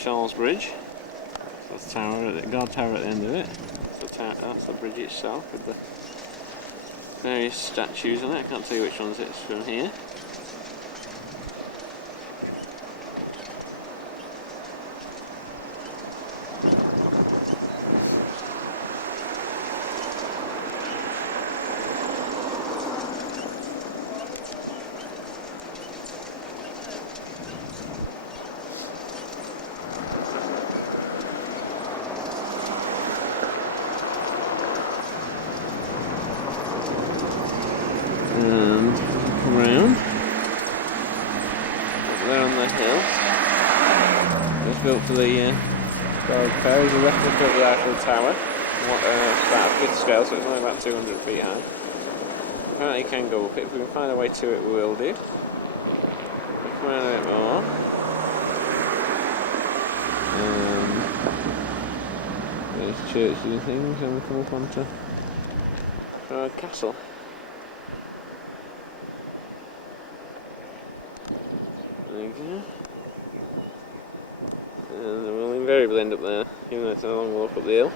Charles Bridge. That's the tower, the guard tower at the end of it. That's the bridge itself with the various statues on it. I can't tell you which ones it's from here. And come round up there on the hill. It was built for the Prague Fair. It's a replica of the Eiffel Tower. About a fifth scale, so it's only about 200 feet high. Apparently you can go up it. If we can find a way to it, we will do. We'll come around a bit more. There's churches and things, and we come up onto Bran Castle. There you go. And we'll invariably end up there, even though it's a long walk up the hill.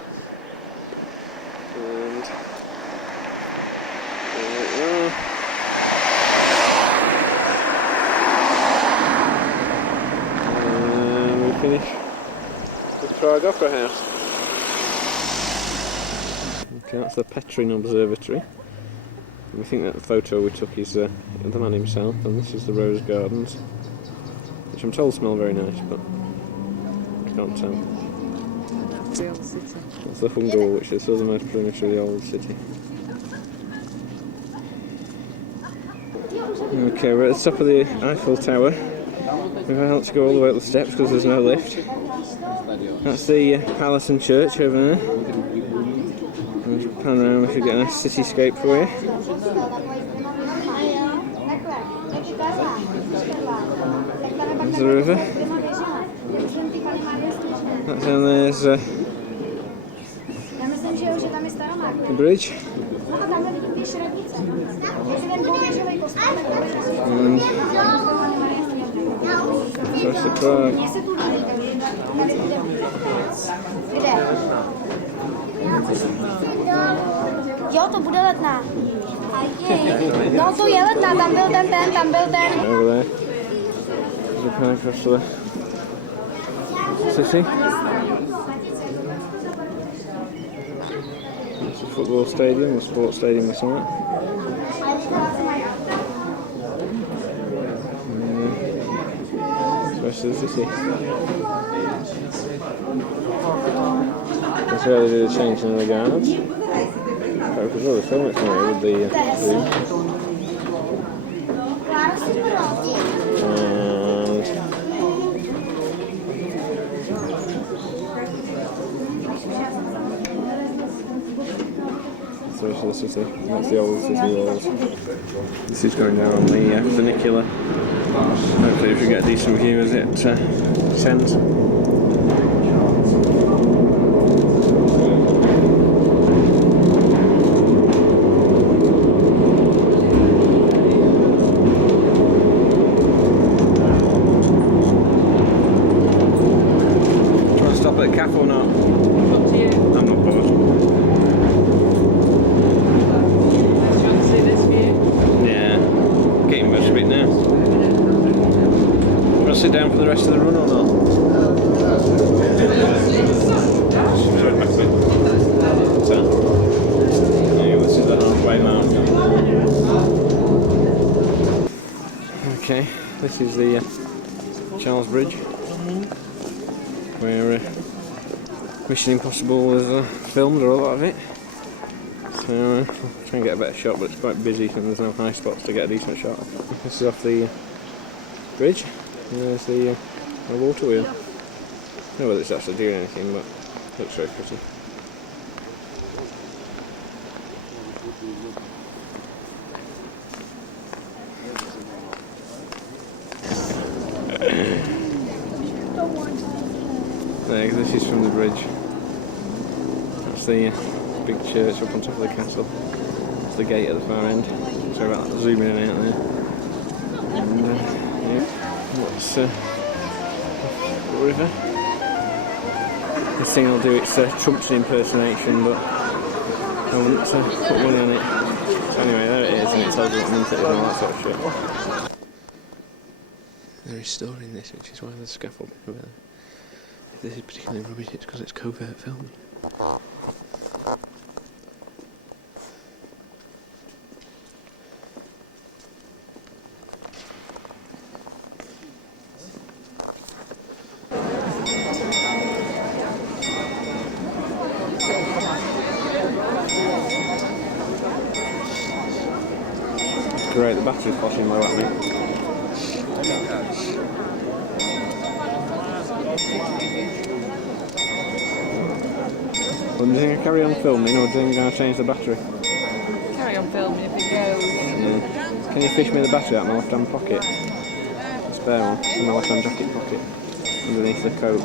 And there we go. And we finish with Prague Opera House. Okay, that's the Petrin Observatory. We think that the photo we took is the man himself, and this is the Rose Gardens, which I'm told smell very nice, but I can't tell. The old city. That's the Hungor, which is the southernmost perimeter of the old city. Okay, we're at the top of the Eiffel Tower. We've had to go all the way up the steps because there's no lift. That's the palace and church over there. I'll just pan around if you get a nice cityscape for you. There's the river. That down there's the bridge. And across the Prague. Jo, to bude Letná. No, to je Letná, tam byl ten. Over there. There's a pan across the city. It's a football stadium, or sports stadium or something. And the rest of the city. That's where they do the changing of the guards. Because well, they film it from here with the zoom. And so the city. That's the old city walls. This is going down on the funicular. Hopefully if we get a decent view as it descends. Stop at the cafe or not? Up to you. I'm not bothered. Do you want to see this view? Yeah, getting much of it now. Want to sit down for the rest of the run or not? So, yeah, this is the halfway mark. Okay, this is the Charles Bridge, where Mission Impossible was filmed, or a lot of it. So we'll try and get a better shot, but it's quite busy and there's no high spots to get a decent shot of. This is off the bridge, and there's the water wheel. I don't know whether it's actually doing anything, but it looks very pretty. There, this is from the bridge. That's the big church up on top of the castle. That's the gate at the far end. Sorry about that, zooming in and out there. And yeah, what's the river? This thing will do its trumpeting impersonation, but I wouldn't put money on it. So anyway, there it is, and it tells you what month it is and all that sort of shit. They're restoring this, which is why there's scaffolding over there. If this is particularly rubbish, it's because it's covert filming. Great, the battery's flashing low at me. Well, do you think I carry on filming, or do you think I'm going to change the battery? Carry on filming if it goes. Yeah. Can you fish me the battery out of my left hand pocket? A spare one, in my left hand jacket pocket, underneath the coat.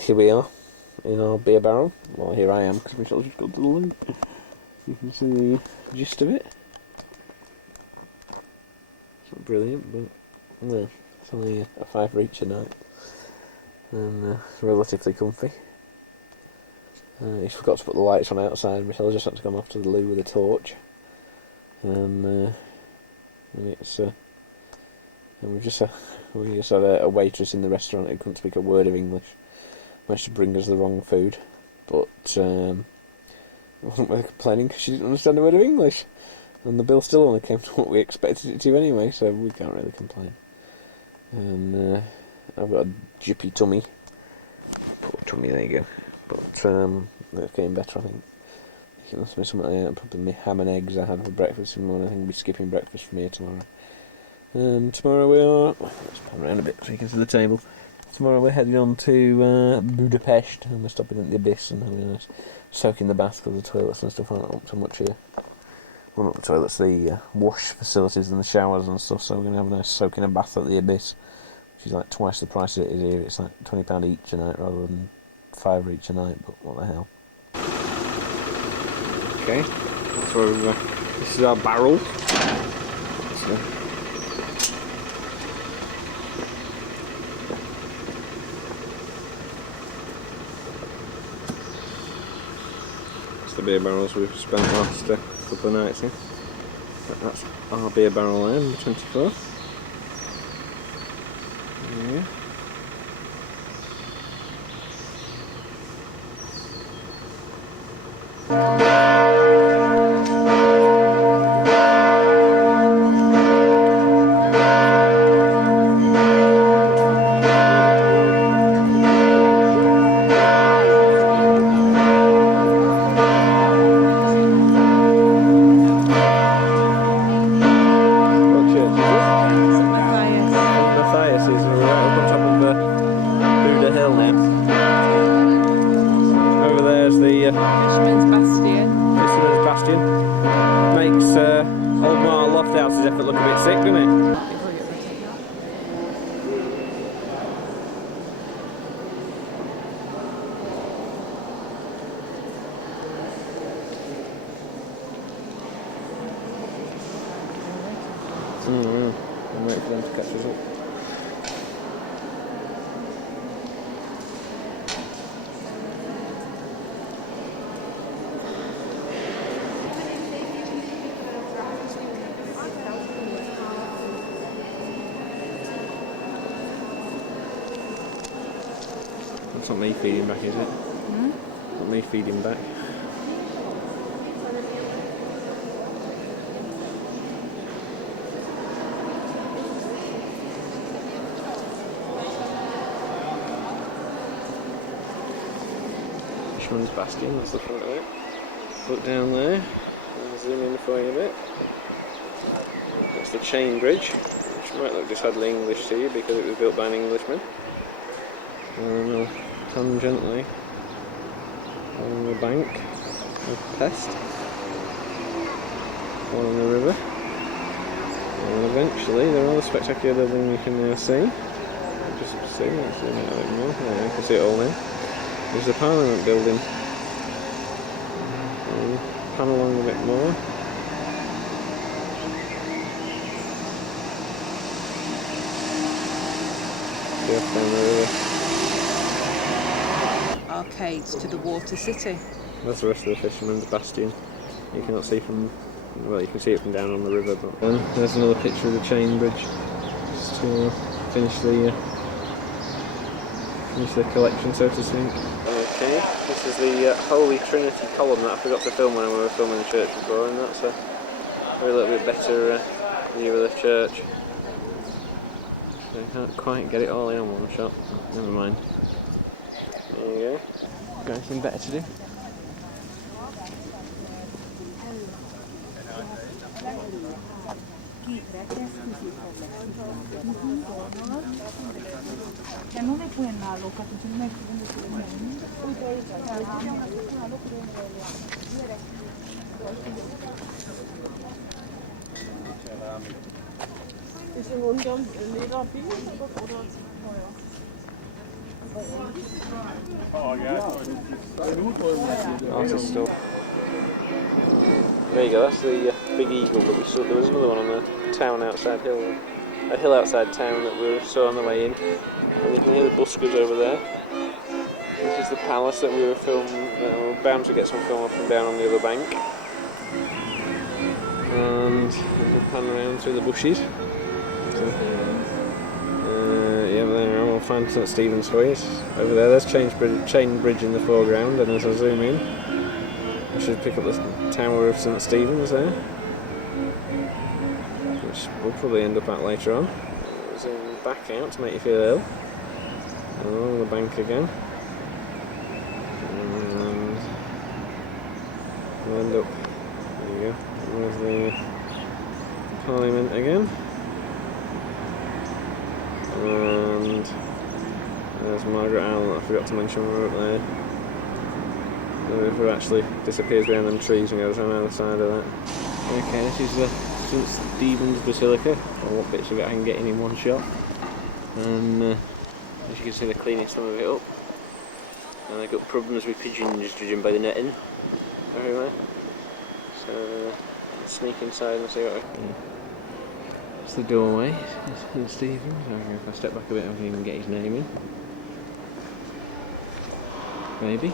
Here we are, in our beer barrel. Well, here I am, because Michelle's just got to the loo. You can see the gist of it. It's not brilliant, but well, it's only a £5 each a night. And relatively comfy. He forgot to put the lights on outside. Michelle just had to come off to the loo with a torch. And it's... and we just had a waitress in the restaurant who couldn't speak a word of English. Managed to bring us the wrong food, but I wasn't really complaining because she didn't understand a word of English, and the bill still only came to what we expected it to anyway, so we can't really complain. And I've got a jippy tummy. Poor tummy, there you go. But that's getting better, I think. It must be something, probably my ham and eggs I had for breakfast in the morning. I think we'll be skipping breakfast from here tomorrow. And tomorrow we are... Let's pan around a bit so you can see the table. Tomorrow we're heading on to Budapest, and we're stopping at the Abyss and having a soak in the bath because the toilets and stuff aren't up to much here. Well, not the toilets, the wash facilities and the showers and stuff, so we're going to have a nice soak in a bath at the Abyss, which is like twice the price it is here. It's like £20 each a night rather than £5 each a night, but what the hell. Okay, so this is our barrel. The beer barrels we've spent the last couple of nights in. That's our beer barrel there, number 24. Yeah. I'm waiting for them to catch us up. That's not me feeding back, is it? Not me feeding back. Fisherman's Bastion, that's the front of it. Look down there, I'll zoom in for you a bit. That's the chain bridge, which might look decidedly English to you because it was built by an Englishman. And tangentially along the bank of Pest, along the river. And eventually, there are other spectacular buildings you can now see. Just see, let's zoom out a bit more. There, you can see it all now. There's the Parliament building. Pan along a bit more. See off down the river. Arcades to the water city. That's the rest of the Fisherman's Bastion. You cannot see from, well, you can see it from down on the river, but then there's another picture of the chain bridge. Just to finish the collection, so to speak. Okay, this is the Holy Trinity column that I forgot to film when we were filming the church before, and that's a little bit better view of the church. So I can't quite get it all in on one shot. Never mind. There you go. Got anything better to do? Artist store. There you go, that's the big eagle that we saw. There was another one on the town outside hill, a hill outside town that we saw on the way in. And you can hear the buskers over there. This is the palace that we were bound to get some film from down on the other bank. And we'll pan around through the bushes. So, yeah, then we'll find St Stephen's for you. Over there, there's chain bridge in the foreground, and as I zoom in, I should pick up the tower of St Stephen's there, which we'll probably end up at later on. Zoom back out to make you feel ill. And along the bank again. And we'll end up, there you go, with the Parliament again. And there's Margaret Island that I forgot to mention when we were up there. The river actually disappears behind them trees and goes around the other side of that. Okay, this is the St Stephen's Basilica, or what bits of it I can get in one shot. And as you can see, they're cleaning some of it up. And they've got problems with pigeons judging by the netting everywhere. So let's sneak inside and see what we can. That's the doorway, St Stephen's. If I step back a bit, I can even get his name in. Maybe.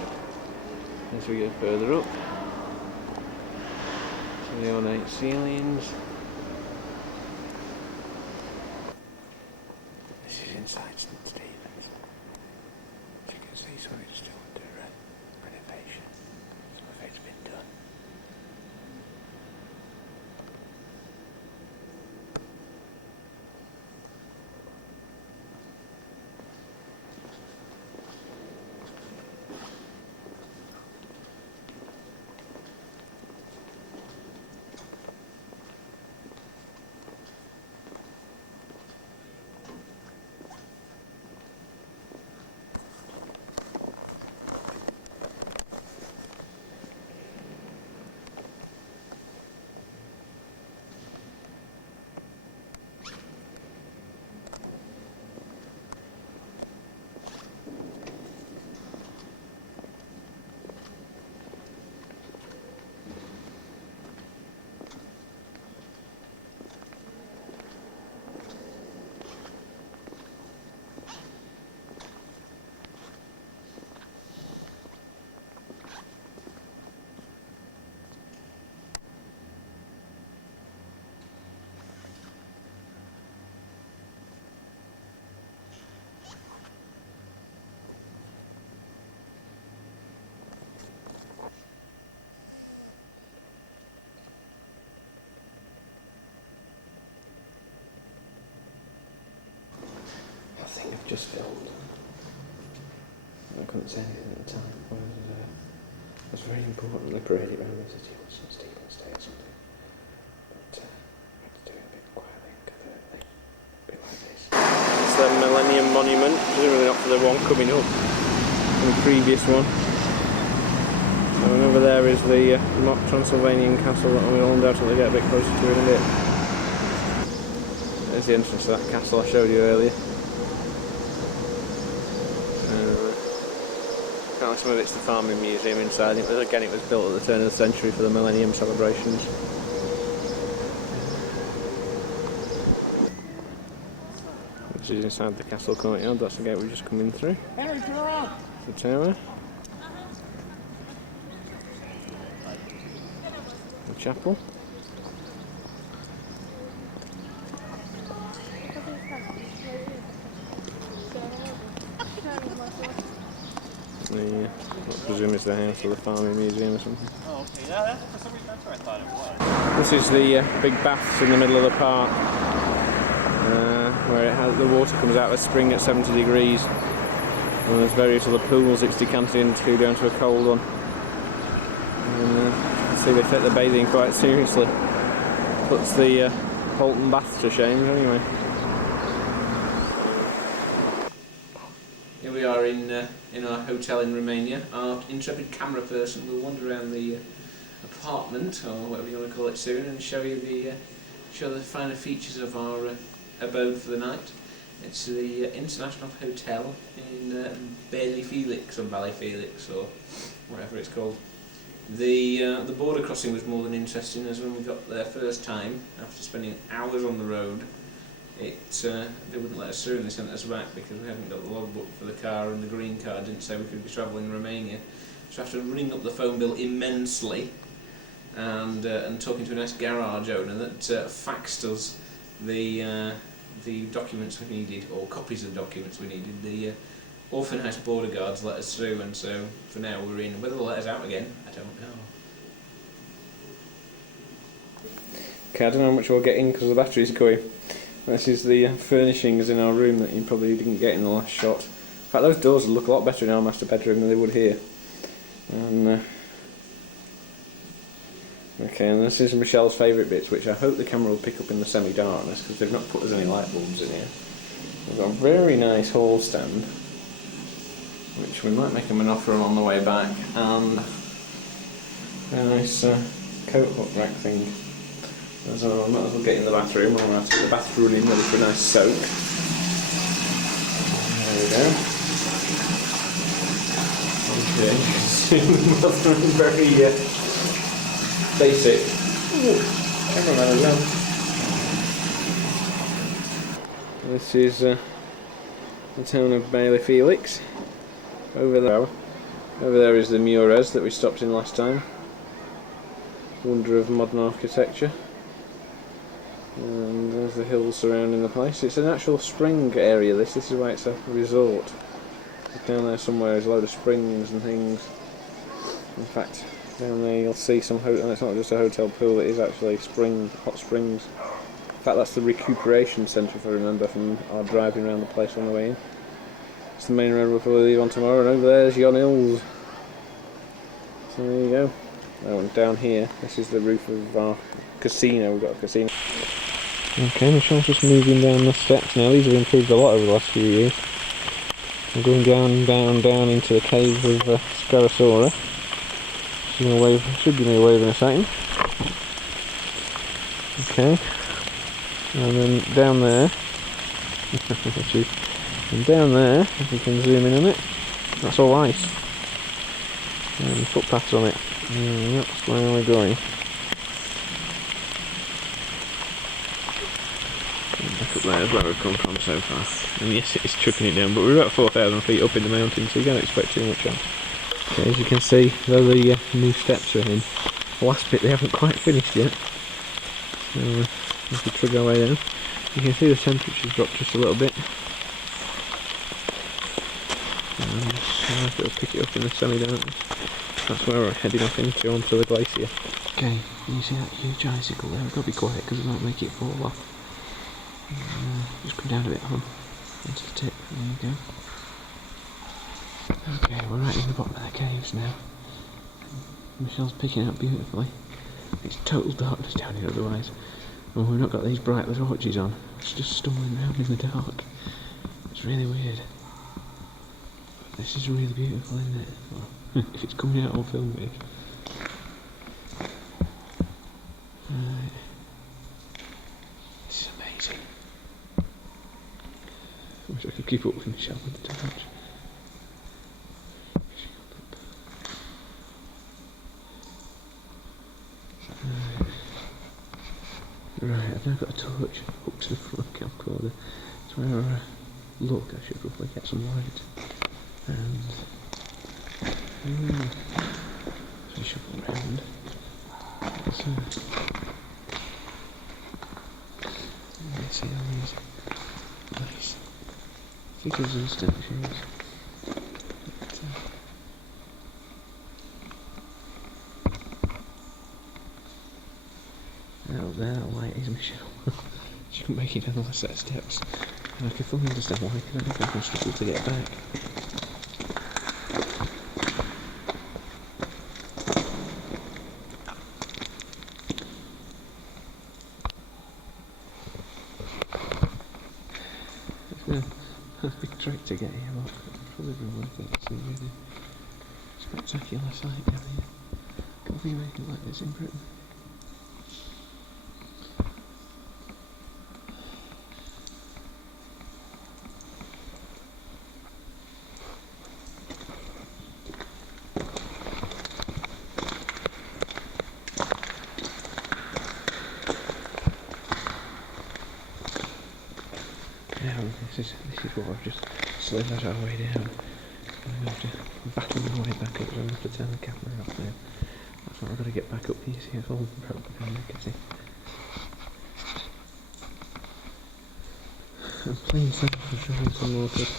As we go further up. So the ornate ceilings. This is inside St Stephen's. As you can see, some of it's still under renovation. Some of it's been done. I think I've just filmed. I couldn't say anything at the time. It's very important they parade it around the city on some Stephen's Day or something. But we have to do it a bit quietly, covertly, a bit like this. It's the Millennium Monument, presumably not for the one coming up, from the previous one. So and over there is the mock Transylvanian castle that we'll undoubtedly get a bit closer to in a bit. There's the entrance to that castle I showed you earlier. Apparently some of it's the farming museum inside. It was built at the turn of the century for the Millennium celebrations. This is inside the castle courtyard. That's the gate we've just come in through. Henry, turn around. The tower. The chapel. I presume it's the house of the farming museum or something. Oh, okay. Yeah, for some reason, that's where I thought it was. This is the big baths in the middle of the park, where the water comes out of a spring at 70 degrees, and there's various other pools it's decanted into down to a cold one. And you can see they take the bathing quite seriously. Puts the Bolton bath to shame anyway. Here we are in our hotel in Romania. Our intrepid camera person will wander around the apartment, or whatever you want to call it soon, and show you the finer features of our abode for the night. It's the International Hotel in Bailey-Felix, or Ballyfelix, or whatever it's called. The border crossing was more than interesting, as when we got there first time, after spending hours on the road, they wouldn't let us through and they sent us back because we hadn't got the logbook for the car, and the green card didn't say we could be travelling in Romania. So after running up the phone bill immensely and talking to a nice garage owner that faxed us the documents we needed, or copies of documents we needed, the Orphan House border guards let us through, and so for now we're in. Whether they'll let us out again, I don't know. Okay, I don't know how much we'll get in because the battery's going. This is the furnishings in our room that you probably didn't get in the last shot. In fact, those doors look a lot better in our master bedroom than they would here. And okay, and this is Michelle's favourite bits, which I hope the camera will pick up in the semi-darkness because they've not put us any light bulbs in here. We've got a very nice hall stand, which we might make them an offer on the way back, and a nice coat hook rack thing. So I might as well get in the bathroom. I'm going to have the bath running ready for a nice soak. There we go. Okay, the bathroom is very basic. Ooh, cameraman as well. This is the town of Bailey-Felix. Over there is the Mures that we stopped in last time. Wonder of modern architecture. And there's the hills surrounding the place. It's an actual spring area, this is why it's a resort. Down there somewhere is a load of springs and things. In fact, down there you'll see some and it's not just a hotel pool, it is actually hot springs. In fact, that's the recuperation centre, if I remember, from our driving around the place on the way in. It's the main road we'll probably leave on tomorrow, and over there's Yon Hills. So there you go. Oh, and down here, this is the roof of our casino. We've got a casino. Okay, Michelle's just moving down the steps now. These have improved a lot over the last few years. We're going down into the cave of Scarisoara. She's going to wave, should give me a wave in a second. Okay. And then down there, and down there, if you can zoom in on it, that's all ice. And footpaths on it. And that's where we're going. Look up there is where we've come from so far. And yes, it is tripping it down, but we're about 4,000 feet up in the mountains, so you can't expect too much else. Okay, as you can see, though the new steps are in, the last bit they haven't quite finished yet. So if we trudge our way down, you can see the temperature's dropped just a little bit. And I'll pick it up in the semi-darkness. That's where we're heading up onto the glacier. Okay, can you see that huge icicle there? We've got to be quiet because we might make it fall off. Just come down a bit on into the tip. There you go. Okay, we're right in the bottom of the caves now. Michelle's picking out beautifully. It's total darkness down here otherwise. And we've not got these bright torches on. It's just stumbling around in the dark. It's really weird. This is really beautiful, isn't it? Well, if it's coming out, I'll film it. Right. This is amazing. I wish I could keep up with Michelle with the torch. Right, I've now got a torch hooked to the front camcorder. So whenever I look, I should roughly get some light. And so I shuffle around. So you see all these nice figures and statues. Out there, that light is Michelle. She couldn't make it down the last set of steps. And I can fully understand why, because I don't think I can struggle to get back. It's been a big trek to get here, but it's probably been worth it. It's a really spectacular sight down here. Can't think of anything like this in Britain. This is what I've just slid our way down. I'm going to have to battle my way back up, so I'm going to have to turn the camera off now. That's what I've got to get back up here, see if all broken down, you can see. I'm playing safe for travelling some more, because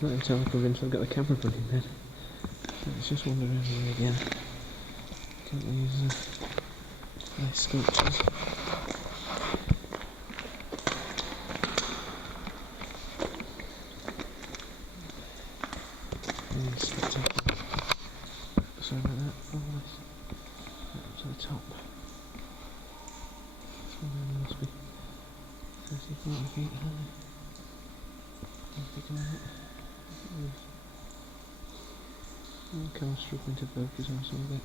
I'm not entirely convinced I've got the camera running then. Let's just wander around here again. Got these nice sculptures. Sorry about that, falls up to the top. This one must be 30-40 feet high. Big net. The car's struggling to focus on some of it.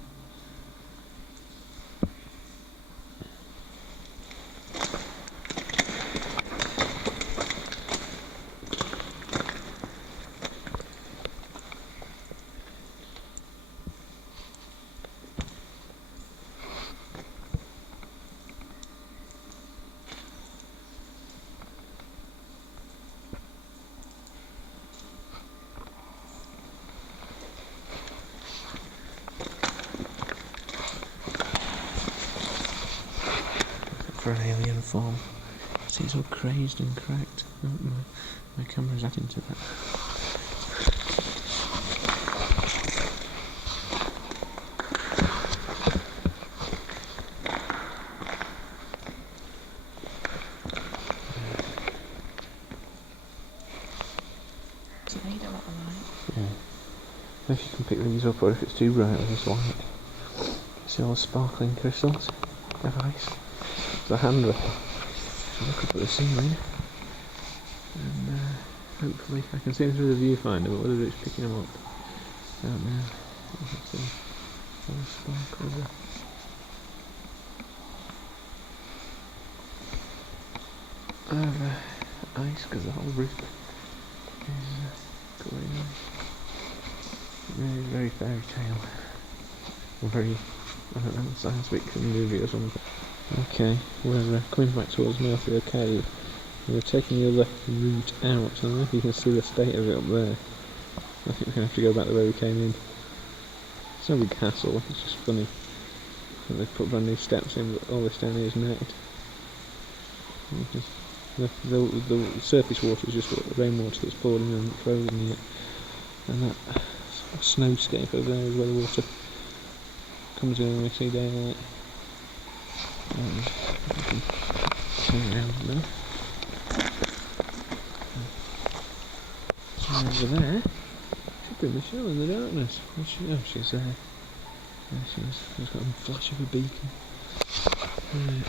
For an alien form. See, it's all crazed and cracked. Oh, my camera's adding to that. Do you need a lot of light? Yeah. If you can pick these up, or if it's too bright with this light. See all the sparkling crystals of ice. It's a handrail. So look up at the ceiling, and hopefully I can see them through the viewfinder, but whether it's picking them up, I don't know. You can see all the sparkles there. Ice, because the whole roof is going on. Really very fairy tale. Or very, I don't know, science fiction movie or something. Okay, we're coming back towards mouth of the cave. We're taking the other route out. I don't know if you can see the state of it up there. I think we're going to have to go back the way we came in. It's no big hassle, it's just funny that they've put brand new steps in, but all this down here is netted. The surface water is just rainwater that's poured in and frozen yet. And that sort of snowscape over there is where the water comes in and we see daylight. And I can turn around now. So over there should be Michelle in the darkness. Oh, she's there. It's got a flash of a beacon. Right.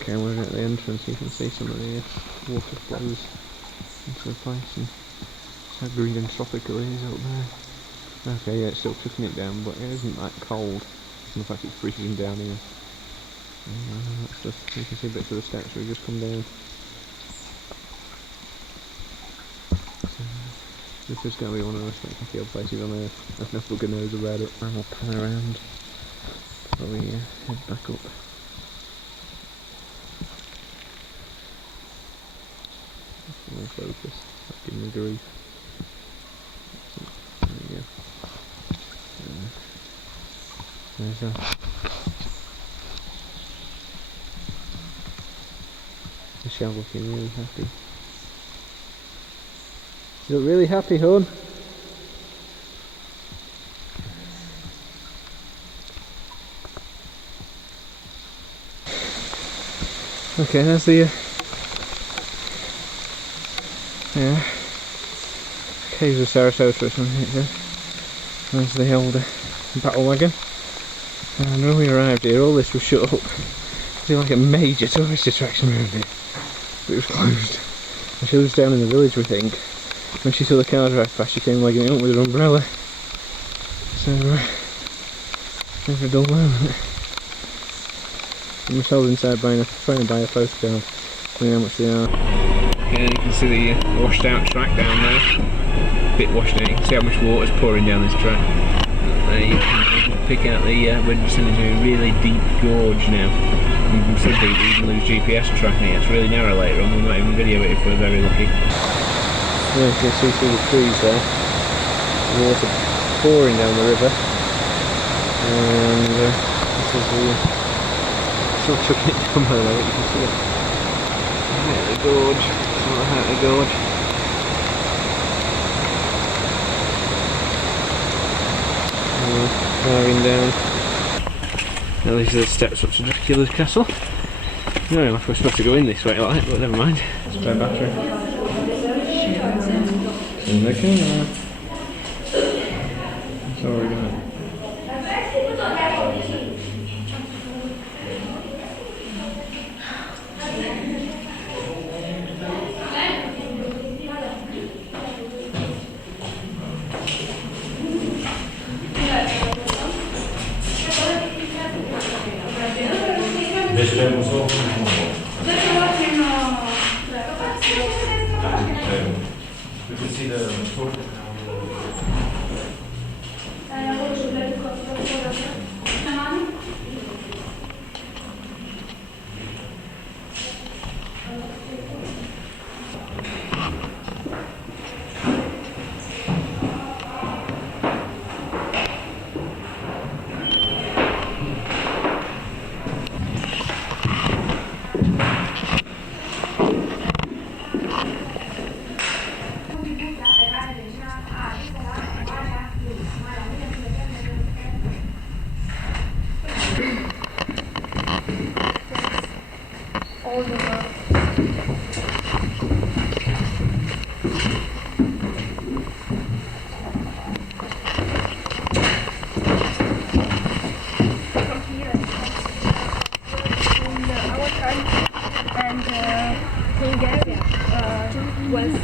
Okay, we're at the entrance. You can see some of the water flows into the place, and how green and tropical it is up there. Okay, yeah, it's still chucking it down, but it isn't that cold. It's not like it's freezing down here. That's just, you can see bits of the steps we've just come down. So, this is going to be one of the most spectacular places on earth. I've no fucking knows about it. And we'll pan around. Probably head back up. No focus. That's giving me grief. There we go. There's that. Michelle looking really happy. You look really happy, hon. Okay, there's the caves of Scarisoara or something like that. There's the old battle wagon. And when we arrived here, all this was shut up. It was like a major tourist attraction around here. But it was closed. And she lives down in the village, we think. When she saw the car drive past, she came legging it up with her umbrella. So, never a dull moment. And Michelle's inside trying to buy a postcard. See how much they are. Yeah, you can see the washed out track down there. A bit washed out. You can see how much water's pouring down this track. There you can pick out the, we're descending into a really deep gorge now. So deep we can lose GPS tracking it. It's really narrow later on. We might even video it if we're very lucky. Yeah, you can see through the trees there. Water pouring down the river. And this is the... Still chucking it down by the way, you can see it. The height of the gorge. It's not the height of the gorge. Driving down. Now these are the steps up to Dracula's castle. No, like we're supposed to go in this way, like, but never mind. Spare battery. In the camera. That's all we're doing. We can see the was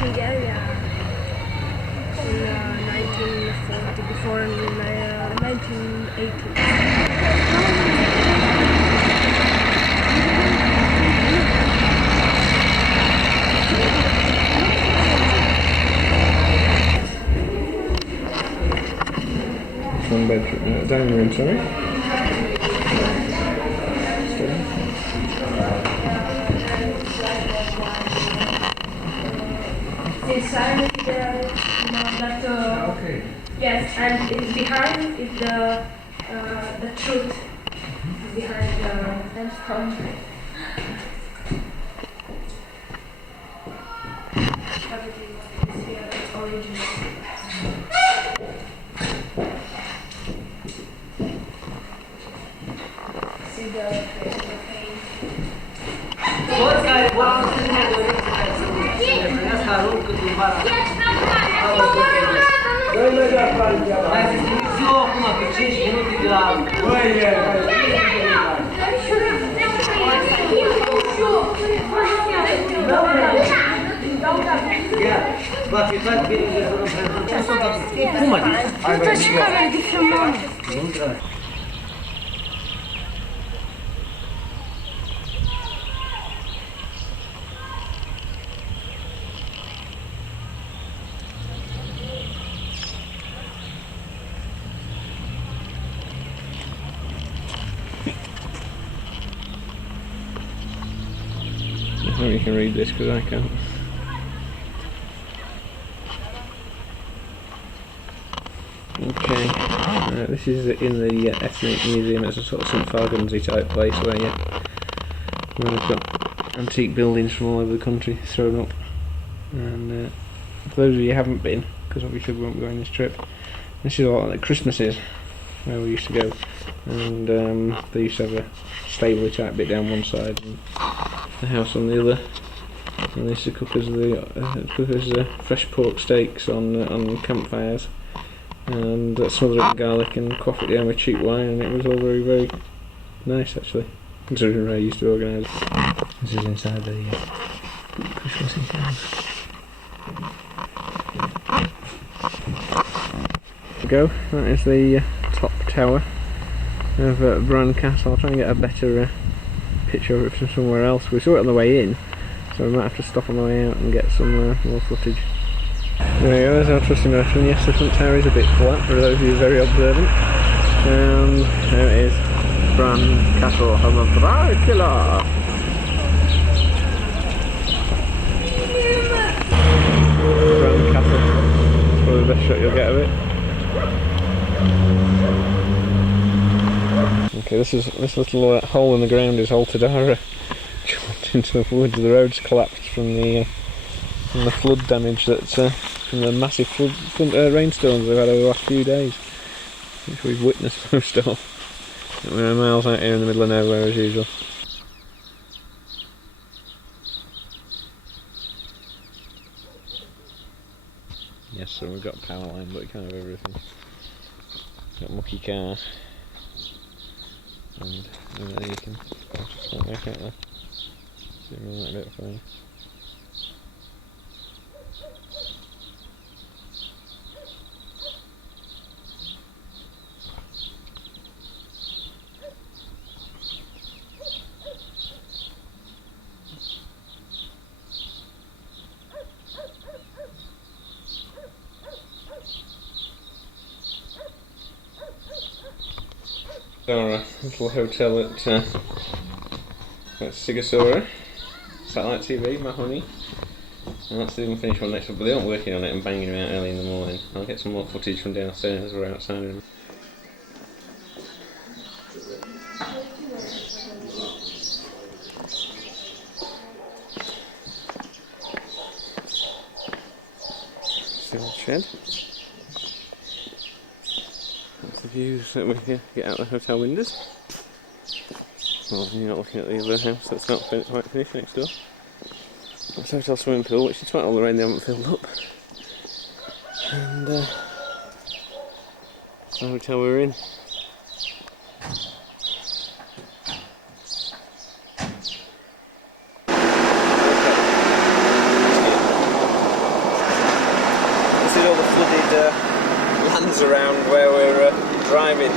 Bulgaria in 1940, before 1980. One bedroom, dining room, sorry. Inside okay. Yes, and it's behind is the truth behind the country. Everything is here, it's original. See the paint. I hope you can read this because I can't. Okay, this is in the Ethnic Museum. It's a sort of St Fargonsy type place where they've got antique buildings from all over the country thrown up. And for those of you who haven't been, because obviously we won't be going this trip, this is a lot like Christmases where we used to go, and they used to have a stable type bit down one side and the house on the other, and they used to cook us fresh pork steaks on campfires, and smother it in garlic and quaff it down with cheap wine, and it was all very, very nice actually, considering I used to organise. This is inside the Christmassy house. There we go, that is the top tower of Bran Castle. I'll try and get a better picture of it from somewhere else. We saw it on the way in, so we might have to stop on the way out and get some more footage. There we go, there's our trusty notion. Yes, the front tower is a bit flat for those of you very observant. And there it is, Bran Castle, home of Dracula. Bran Castle, probably the best shot you'll get of it. Okay, this little hole in the ground is halted our jaunt into the woods. The road's collapsed from the flood damage that's from the massive rainstorms we've had over the last few days, which we've witnessed most of. We're miles out here in the middle of nowhere as usual. Yes, so we've got a power line, but we can't have everything. Got a mucky car. And there you can just not make out there. Zoom in that bit for you. Our little hotel at Scarisoara, satellite TV, my honey, and that's the unfinished one next up, but they aren't working on it and banging them out early in the morning. I'll get some more footage from downstairs or outside of them. Still shed. That's the views that we get out the hotel windows. Well, you're not looking at the other house that's not quite finished next door. That's the hotel swimming pool, which despite all the rain they haven't filled up. And the hotel we're in. This is all the flooded lands around where we're driving.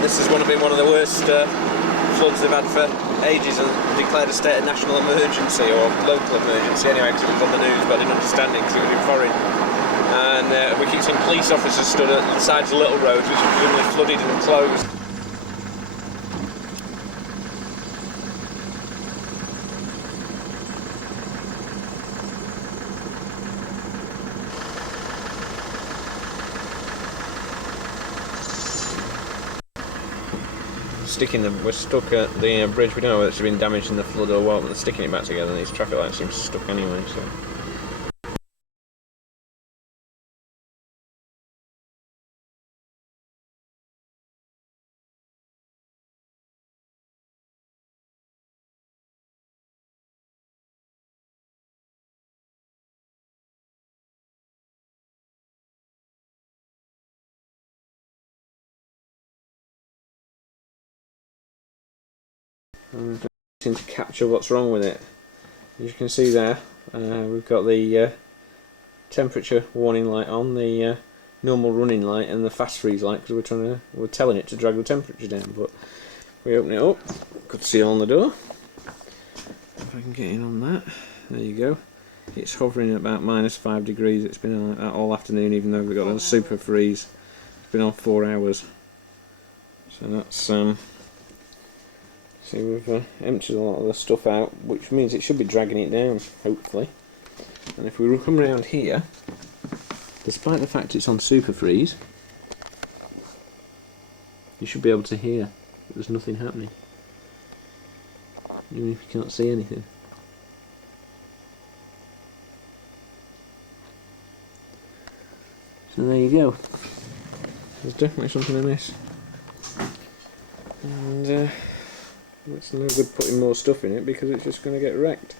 This has been one of the worst floods they've had for ages, and declared a state of national emergency, or local emergency anyway, because it was on the news, but I didn't understand it because it was in foreign. And we keep seeing police officers stood at the sides of little roads which are presumably flooded and closed. We're stuck at the bridge. We don't know whether it's been damaged in the flood or what, but they're sticking it back together, and these traffic lights seem stuck anyway, so and to capture what's wrong with it. As you can see there, we've got the temperature warning light on, the normal running light, and the fast freeze light, because we're telling it to drag the temperature down. But if we open it up, good seal on the door. If I can get in on that, there you go. It's hovering at about -5 degrees. It's been like that all afternoon, even though we've got a super freeze. It's been on 4 hours. So that's see, we've emptied a lot of the stuff out, which means it should be dragging it down, hopefully. And if we come around here, despite the fact it's on super freeze, you should be able to hear that there's nothing happening, even if you can't see anything. So there you go. There's definitely something amiss. And it's no good putting more stuff in it because it's just going to get wrecked.